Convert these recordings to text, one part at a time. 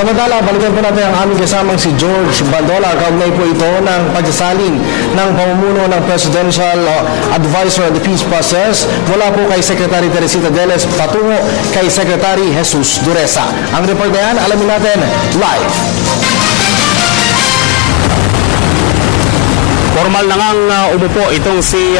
Samantala, balikan po natin ang aming kasamang si George Bandola. Kaugnay po ito ng pagsasalin ng pamumuno ng Presidential Advisor on the Peace Process mula po kay Secretary Teresita Deles patungo kay Secretary Jesus Duresa. Ang report na yan, alamin natin live. Formal na ngang umupo itong si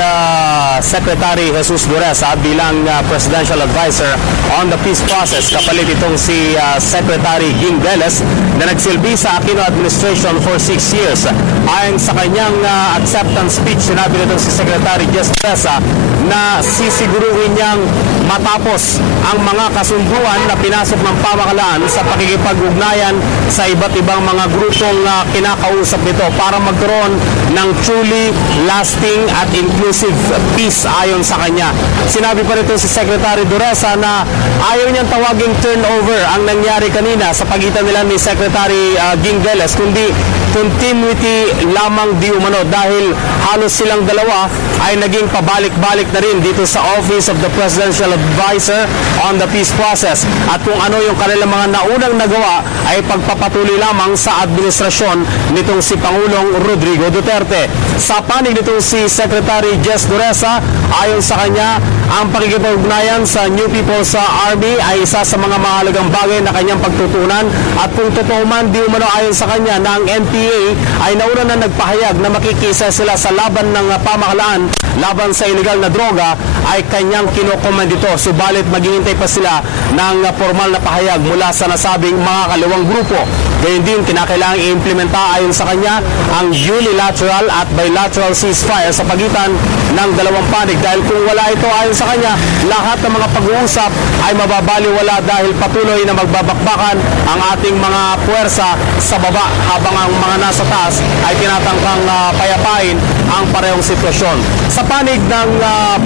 Secretary Jesus Duresa bilang Presidential Advisor on the Peace Process. Kapalit itong si Secretary Ging Deles na nagsilbi sa Aquino Administration for 6 years. Ayon sa kanyang acceptance speech, sinabi nitong si Secretary Jesus Duresa na sisiguruhin niyang matapos ang mga kasunduan na pinasok ng pamahalaan sa pakikipag-ugnayan sa iba't ibang mga grupong kinakausap nito para magkaroon ng truly lasting at inclusive peace ayon sa kanya. Sinabi pa rito si Secretary Duresa na ayaw niyang tawaging turnover ang nangyari kanina sa pagitan nila ni Secretary Ging Deles, kundi continuity lamang di umano dahil halos silang dalawa ay naging pabalik-balik na rin dito sa Office of the Presidential Advisor on the Peace Process. At kung ano yung kanilang mga naunang nagawa ay pagpapatuloy lamang sa administrasyon nitong si Pangulong Rodrigo Duterte. Sa panig nitong si Secretary Jess Duresa, ayon sa kanya, ang pakikipag-ugnayan sa New People's Army ay isa sa mga mahalagang bagay na kanyang pagtutunan. At kung totoo man di umano ayon sa kanya na ang NPA ay nauna na nagpahayag na makikisa sila sa laban ng pamahalaan laban sa illegal na droga, ay kanyang kinokomand ito. Subalit maghihintay pa sila ng formal na pahayag mula sa nasabing mga kaliwang grupo. Gayun din, kinakailangang i-implementa ayon sa kanya ang unilateral at bilateral ceasefire sa pagitan ng dalawang panig. Dahil kung wala ito ayon sa kanya, lahat ng mga pag-uusap ay mababaliwala dahil patuloy na magbabakbakan ang ating mga puwersa sa baba habang ang mga nasa taas ay tinatangkang payapain ang parehong sitwasyon. Sa panig ng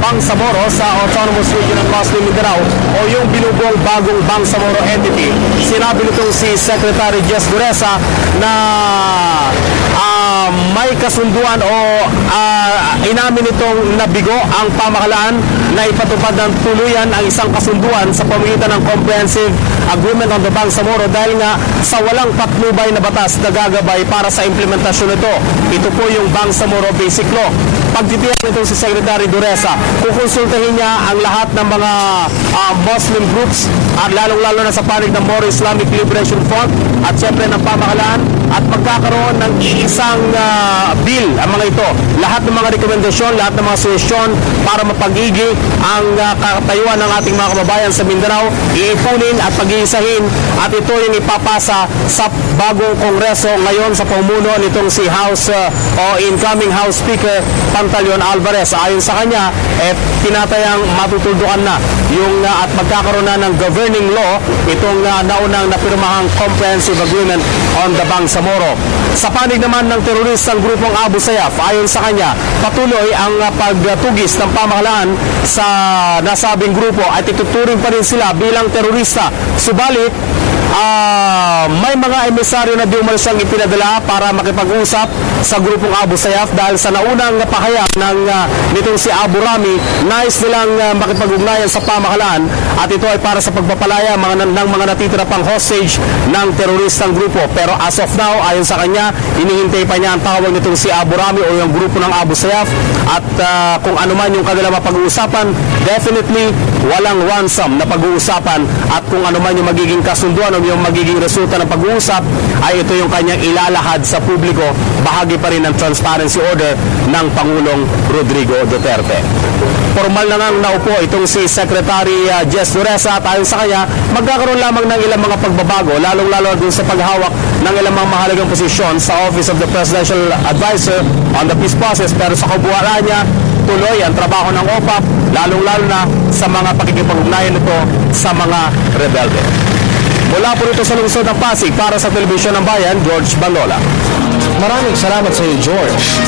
Bangsamoro sa Autonomous Region ng Muslim Mindanao o yung binubuong bagong Bangsamoro entity, sinabi nitong si Secretary Jess Duresa na may kasunduan o inamin itong nabigo ang pamahalaan na ipatupad ng tuluyan ang isang kasunduan sa pamamagitan ng Comprehensive Agreement on the Bangsamoro dahil nga sa walang patnubay na batas na gagabay para sa implementasyon nito. Ito po yung Bangsamoro Basic Law. Pagtitiyak nito si Secretary Duresa, kukonsultahin niya ang lahat ng mga Muslim groups at lalong-lalo na sa panig ng Moro Islamic Liberation Front at siyempre ng pamahalaan at magkakaroon ng isang bill ang mga ito. Lahat ng mga rekomendasyon, lahat ng mga suhestyon para mapag-igi ang katayuan ng ating mga kababayan sa Mindanao, iipunin at pag-iisahin at ito yung ipapasa sa bagong kongreso ngayon sa pamumuno nitong si House o incoming House Speaker Pantaleon Alvarez. Ayon sa kanya, tinatayang matutuldukan na yung at magkakaroon na ng governing law itong naunang napirmahang Comprehensive Agreement on the Bangsamoro. Sa panig naman ng teroristang grupong Abu Sayyaf, ayon sa kanya, patuloy ang pagtugis ng pamahalaan sa nasabing grupo at ituturing pa rin sila bilang terorista. Subalit, may mga emisaryo na di umano siyang ipinadala para makipag-usap sa grupong Abu Sayyaf dahil sa naunang pahayag nitong si Abu Rami, nais nilang makipag-ugnayan sa pamahalaan at ito ay para sa pagpapalaya ng mga natitira pang hostage ng teroristang grupo. Pero as of now, ayon sa kanya, inihintay pa niya ang tawag nitong si Abu Rami o yung grupo ng Abu Sayyaf at kung ano man yung kanilang mapag-uusapan, definitely walang ransom na pag-uusapan at kung ano man yung magiging kasunduan o yung magiging resulta ng pag-uusap ay ito yung kanyang ilalahad sa publiko, bahagi pa rin ng transparency order ng Pangulong Rodrigo Duterte. Formal na ngang naupo itong si Secretary Jess Duresa at ayon sa kanya, magkakaroon lamang ng ilang mga pagbabago, lalong-lalo dun sa paghawak ng ilang mga mahalagang posisyon sa Office of the Presidential Advisor on the Peace Process. Pero sa kabuuan niya, tuloy ang trabaho ng OPAP, lalong-lalo na sa mga pakikipag-ugnayan nito sa mga rebelde. Mula po rito sa lungsod ng Pasig para sa Telebisyon ng Bayan, George Bandola. Maraming salamat sa iyo, George.